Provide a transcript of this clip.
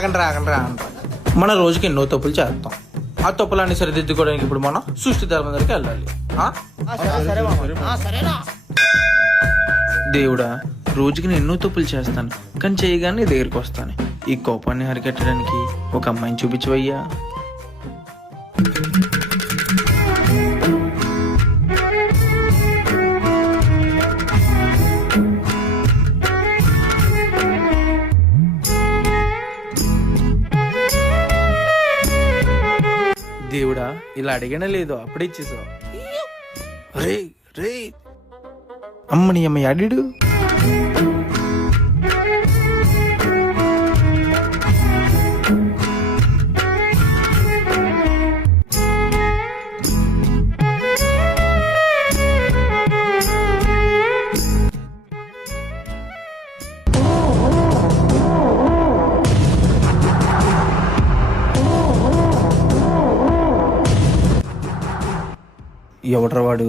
ఆగండి మన రోజుకి ఎన్నో తప్పులు చేస్తాం. ఆ తప్పులన్నీ సరిదిద్దుకోవడానికి ఇప్పుడు మనం సృష్టి ధర్మం దగ్గరికి వెళ్ళాలి. దేవుడా, రోజుకి నేను ఎన్నో తప్పులు చేస్తాను, కానీ చేయగానే నీ దగ్గరికి వస్తాను. ఈ కోపాన్ని అరికట్టడానికి ఒక అమ్మాయిని చూపించవయ్యా. దేవుడా, ఇలా అడిగానే లేదు, అప్పుడే ఇచ్చేసావు. రే రే అమ్మని అమ్మాయి అడిడు. ఎవడ్రా వాడు?